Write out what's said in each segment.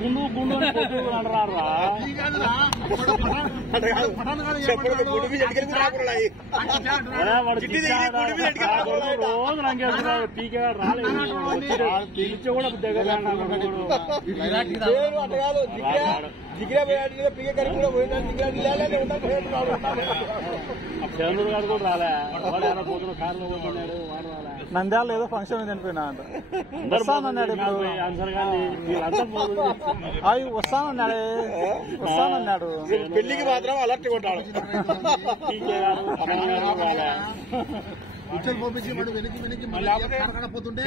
గుండు గుండు అంటారా రోజు నంగేస్తున్నాడు పీకే రాలేదు పిలిచి కూడా దగ్గర చంద్రుడు గారు కూడా రాలే వాడు ఎలా పోతున్నాడు కారులో పోతున్నాడు వాడు రాలే నంద్యాల ఏదో ఫంక్షన్ చనిపోయినా అంట వస్తానన్నాడు ఇప్పుడు ఆన్సర్ కానీ అవి వస్తానన్నాడు పెళ్లికి మాత్రం అలర్ట్ కొట్టాడు పంపించి వాడు వెనక్కి పోతుంటే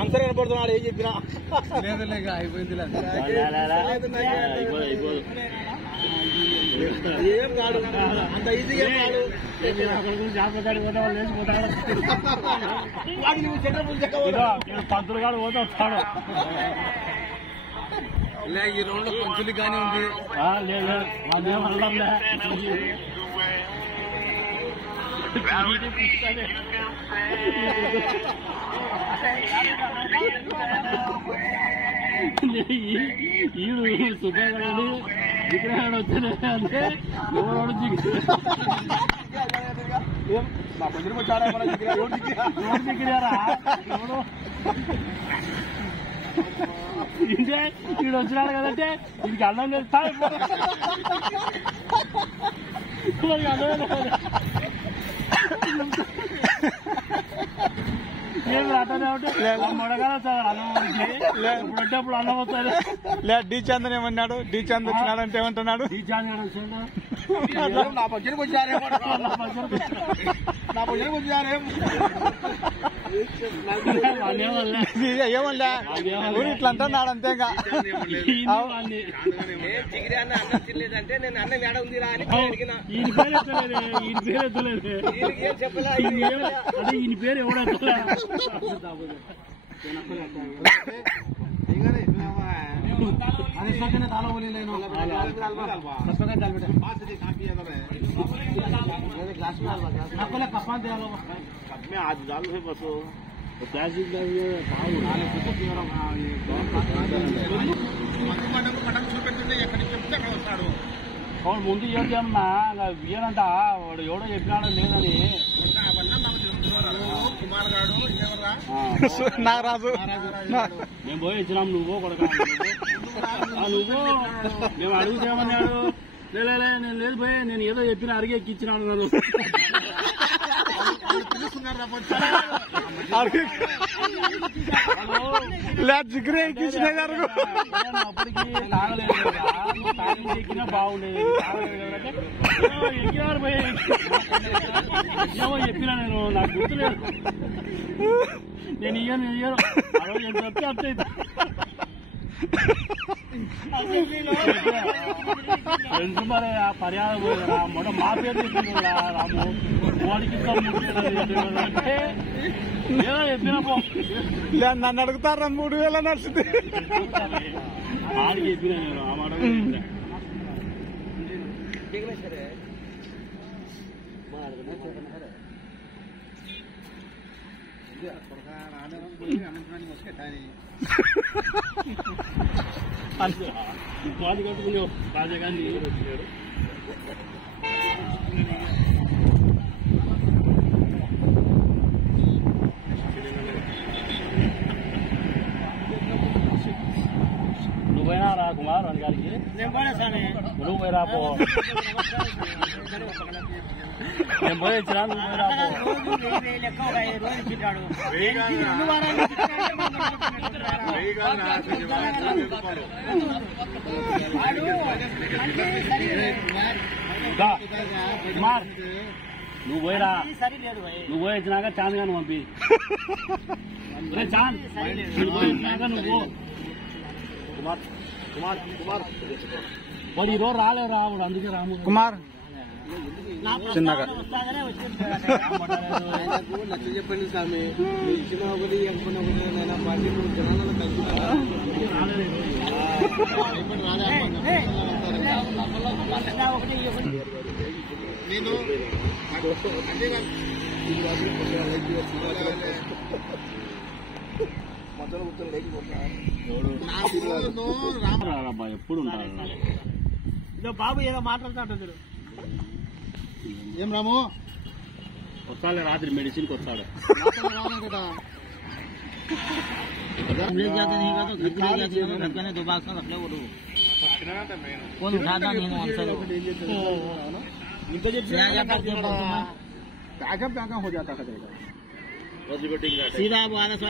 ఆన్సర్ కనపడుతున్నాడు ఏం చెప్పినా అయిపోయింది ఏం కాదు అంత ఈజీగా కాదు పంతులు గారు పోతే వస్తాడు ఈ రౌండ్ పంచులు కానీ ఉంది లేదు మాదేం అల్లంలే ఈడు సుఖాడు విగ్రహాడు వచ్చాడు అంటే ఎవరు దిగిరారా వీడు వచ్చినాడు కదంటే వీడికి అన్నం చేస్తా మొడగాప్పుడు అన్నం వస్తాడు లేదు డి చందన్ ఏమన్నాడు డి చంద్ వచ్చినాడు అంటే ఏమంటున్నాడు డి చందన్ వచ్చాడు నా భజనకు వచ్చారేమో ఏమన్నా ఇట్లా అంటున్నాడు అంతేగా అన్నం తినలేదంటే నేను అన్నం ఏడ ఉందిరా అని అడిగిన ఈయన పేరు ఎత్తలేదు అదే ఈయన పేరు ఎవడో आज डाल है बस प्लास्टिक చూపెట్టుంటే ఎక్కడికి చెప్తే అక్కడ వస్తాడు అవును ముందు ఏంటన్నా వీరంట వాడు ఎవడో చెప్పినాడో లేదని కుమార్ గారు నాగరాజు మేము పోయి ఇచ్చినాం నువ్వు కొడక నువ్వు మేము అడుగుతామన్నాడు నేను లేదు పోయి నేను ఏదో చెప్పిన అడిగి ఎక్కిచ్చినాడు నన్ను జిగ్రే ఎక్కించిన గారు అప్పటికి తాగలేదు కదా తాగి ఎక్కినా బాగుండేది ఎక్కినారు పోయి ఏమో చెప్పినా నేను నాకు గుర్తులేదు నేను ఇయ్యను ఆ రోజు ఎంత చెప్తే అంతే ఫ్రెండ్స్ మరి ఆ పర్యావరణ పోయినా మొన్న మా పేరు చెప్పింది రాము వాడికి అంటే ఏదో చెప్పినా పో నన్ను అడుగుతారా 3000 నడుస్తుంది ఆడికి చెప్పినా నేను ఆ మాట వాళ్ళు కట్టుకునే రాజగాంధీ వచ్చాడు నువ్వైనా రా కుమార్ అని గారికి నువ్వు పోయి రాపో నేను పోయి వచ్చినా నువ్వు పోయి రాపో కుమార్ నువ్వు పోయిరా నువ్వు పోయి వచ్చినాక చాంద్ గాను పంపి చాంద్ నువ్వు పోయి వచ్చినాక నువ్వు కుమార్ కుమార్ కుమార్ వాడు ఈరోజు రాలేదు రాముడు అందుకే రాము కుమార్ చిన్నగా నచ్చ చెప్పండి స్వామి ఇచ్చిన ఒకటి అనుకున్న ఒకటి నేను పార్టీ జనాలను కలిసి నేను మొదలు గుర్తులు రాబా ఎప్పుడు ఉంటారు ఇదో బాబు ఏదో మాట్లాడుతుంటాడు. ఏం రాము వస్తాలే రాత్రి మెడిసిన్కి వస్తాడు కదా लेके जाते नहीं का तो घर के लेके जाते हैं, घर के ने दो बाक्स में रख ले वो लोग कौन उठाता नहीं है आंसर इनको जब करते हैं पैकअप हो जाता है सीधा वो आधा